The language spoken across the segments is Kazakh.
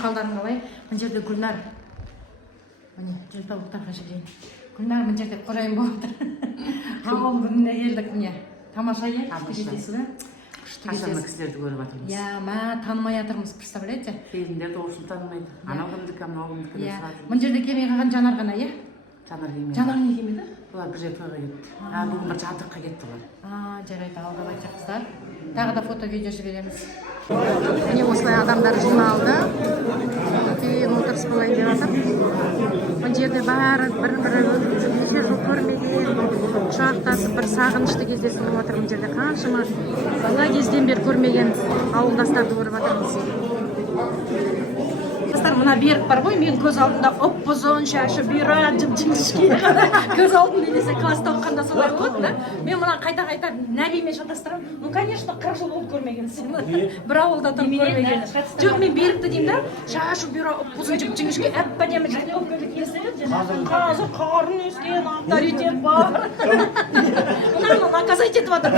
Қалдарың қалай? Мына жерде Гүлнар. Міне, жылтауықтарға жіберейін. Гүлнар мына жерде қожайын болып отыр. Ауыл күніне келдік міне. Тамаша ел, күшті кездесу да. Қашанғы кісілерді көріп жатырмыз. Я, танымай жатырмыз, представляете? Келіндер тоғысын танымайды. Анау кімдікі, мынау кімдікі деп сұрады. Мына жерде келмей қалған Жанар ғана, иә? Жанар келмеді. Жанар не келмеді? Олар бір жер тойға кетті. Бүгін бір жатырққа кетті олар. Жарайды, алға айтсақыздар. Тағы да фото-видео жібереміз. Міне осылай адамдар жиналды. Кейін отырыс болайын деп жатыр. Мына жерде бәрі бір-бірі неше жыл көрмеген, құшақтасып бір сағынышты кездесіп жатыр. Мына жерде қаншама бала кезден бері көрмеген ауылдастарды көріп жатырмыз. Мына Берік бар ғой, мен көз алдымда ұп-ұзын шашы, бұйра, жіп-жіңішке. Көз алдымда десе класста оқығанда солай болады да. Мен мына қайта-қайта Нәбимен шатастырамын. Ну, конечно, 40 жыл болып көрмегенсің. Бір ауылда тұрып көрмеген. Жоқ, мен Берікті деймін да, шашы, бұйра, ұп-ұзын жіп-жіңішке, әп-әдемі және болып көрдік. Қазір қарын өскен, авторитет бар. Мынаны наказать етіп жатыр.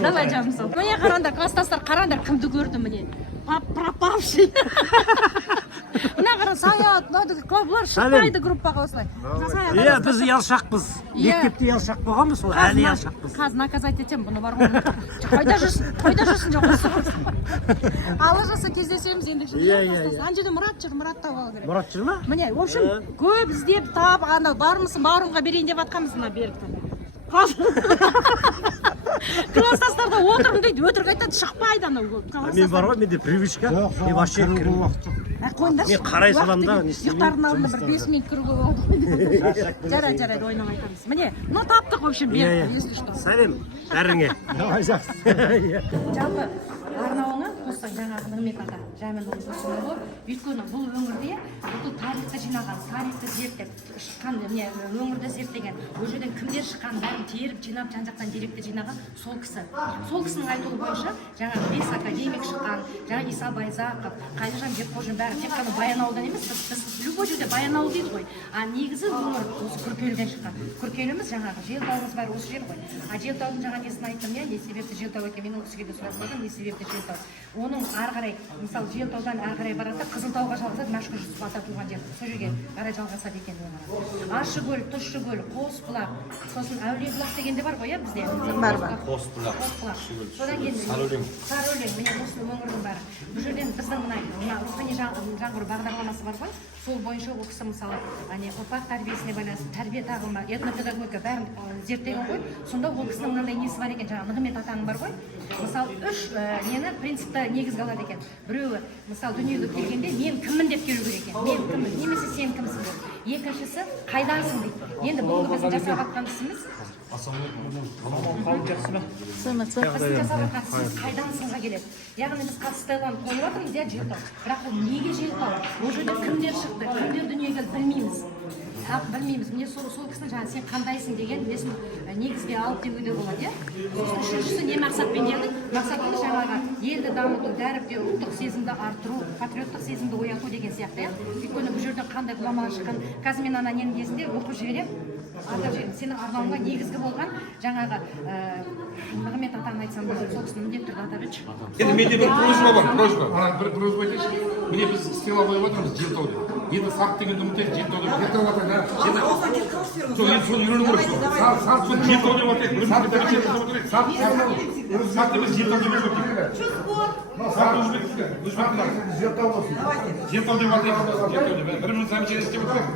Давай, жаным сол. Міне қараңдар, класстастар, қараңдар, кімді көрді міне. Пропавший. Мына қара Саят, бұлар шықпайды группаға осылай. Иә, біз ұялшақпыз. Мектепте ұялшақ болғанбыз, сол әлі ұялшақпыз. Қазір наказать етем, бұны бар ғой. Қайда жүрсің жоқ осы. Ала жаса кездесеміз ендік. Ана жерде Мұрат жүр, Мұрат тауып алу керек. Мұрат жүр ма? Міне, в общем, көп іздеп тап, ана бармысың, бауырымға берейін деп жатқанбыз мына Берікті. Класстастарда отырмын дейді, өтірік айтады, шықпайды анау. Мен бар ғой, менде привычка. Мен вообще кірмеймін. Мен қарай саламын да, не істемеймін. Ұйықтардың алдында бір 5 минут кіруге болды. Жарайды, ойнап айтамыз. Міне, ну таптық, в общем, Берік, если что. Сәлем, бәріңе. Жалпы арнауыңа қоссаң жаңағы Нығмет ата жаймен ұсынып ғой. Өйткені бұл өңірде бұл тарихты жинаған, тарихты зерттеп шыққан, өңірді зерттеген, ол жерден кімдер шыққан, бәрін теріп, жинап, жан-жақтан деректі жинаған сол кісі. Сол кісінің айтуы бойынша жаңағы 5 академик шыққан, жаңа Иса Байзақов, Қайыржан Бекқожин бәрі тек қана Баянауылдан емес, біз любой жерде Баянауыл дейді ғой. А негізі өңір осы Күркеліден шыққан. Күркеліміз жаңағы Желтауымыз бәрі осы жер ғой. А Желтаудың жаңа несін айттым, не себепті Желтау екен, мен ол кісіге де сұрап қойдым, не себепті Желтау. Оның ары қарай, мысалы Желтаудан ары қарай барады, Қызылтауға жалғасады, Мәшһүр Жүсіп ата туған жер. Сол жерге қарай жалғасады екен өмірі. Ащыкөл, Тұщыкөл, Қосбұлақ, сосын Әулиебұлақ деген де бар ғой, бізде. Бар. Қосбұлақ. Содан кейін Сарыөлең, міне осы өңірдің бәрі. Бұл жерден біздің мына рухани жаңғыру бағдарламасы бар ғой. Сол бойынша ол кісі мысалы, ұрпақ тәрбиесіне байланысты тәрбие тағылымы, этнопедагогика бәрін зерттеген ғой. Сонда ол кісінің мынандай несі бар екен, жаңағы Нығмет атаның бар ғой. Мысалы, 3 нені принципті негізге алады екен. Біреуі, мысалы, дүниеге келгенде мен кіммін деп келу керек екен. Мен кіммін, немесе сен кімсің деп. Екіншісі, қайдансың дейді. Енді бүгінгі біздің жасап жатқан ісіміз біздің жасап жатқан ісіміз қайдансыңға келеді. Яғни біз қазір Стелланы қойып жатырмыз, иә, Желтау. Бірақ ол неге Желтау? Ол жерде кімдер шықты, кімдер дүниеге білмейміз. Білмейміз. Міне сол кісінің жаңа сен қандайсың деген несін негізге алып деуге болады, иә? Үшіншісі не мақсатпен келдің? Мақсатымыз жаңағы елді дамыту, дәріптеу, ұлттық сезімді арттыру, патриоттық сезімді ояту деген сияқты, иә? Өйткені бұл жерде қандай ғұламалар шыққан. Қазір мен ана ненің кезінде оқып жіберемін. Сенің арнауыңа негізгі болған жаңағы Нығмет атаны айтсам болады, сол кісіні міндетті түрде атап өтші. Енді менде бір просьба бар, бір просьба айтайыншы. Міне біз стела қойып отырмыз Желтауда. Енді сарт дегенді ұмытайық, Желтауда Желтау атайын. Сол енді соны үйрену керек. Сарт сол Желтау деп атайық. Сарт емес Желтау деп атайық. Сарт Желтау болсын. Желтау деп атайық. Бір минут замечание істеп отырайық.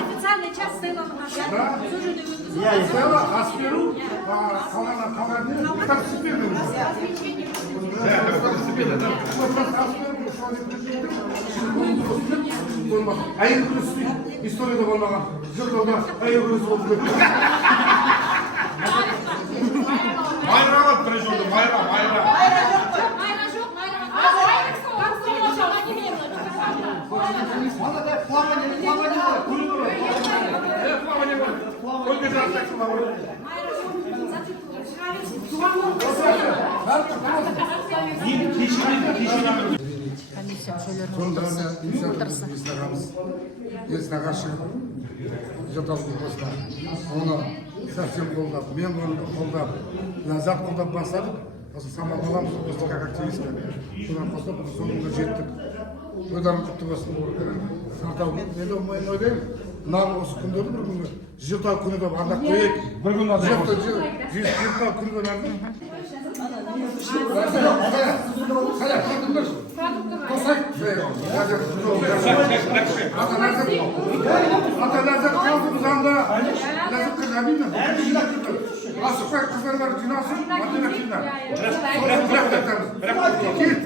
Официальный час Стелланы Стелла, Аспиру, қалғаннан қалғанын второстепенный. Второстепенный, да. Әйел күресі историяда болмаған. Желтауда әйел күресі болып кетті. Майра алады бір жолды, Майра. Майра жоқ. комиссия мүшелерінің Сонда отырысы. Есін ағашы жаталды осылар. Оны совсем қолдап, мен оны қолдап, ләззат қолдап бастадық. Осы самал баламыз осы как активистка. Содан қосып, соңында жеттік. Өйдарын құтты болсын. Сартау, енді мен ойлаймын, мынаны осы күндерді бір күнгі Жетау күні деп ардақ қояйық. Bir gün adı Жетау күні деп ардақ. Ата ләззат қалды біз анда. Ләззат қыз әбейді. Асықпай қыздар жинасын, Мадина кино. Кет.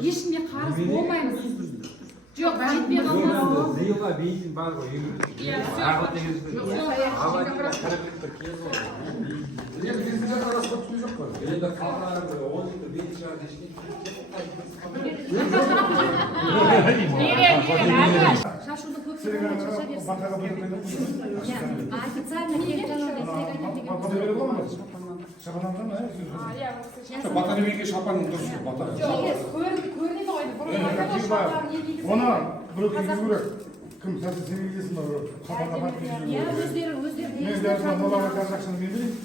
ешкімге қарыз болмаймыз. Жоқ, жетпей қалмас. Зиылға бензин бар ғой, Иә, ағы деген енді қалғаны 10 литр бензин шығарды Шашуды көп шаша берсін. Официально келіп батареяға шапанның дұрыс батарея. көрінеді ғой. Оны біреу кигізу керек. Кім сәл сен кигесің ба? Шапанға Иә, өздері мен де балаға қазір ақшаны берейін.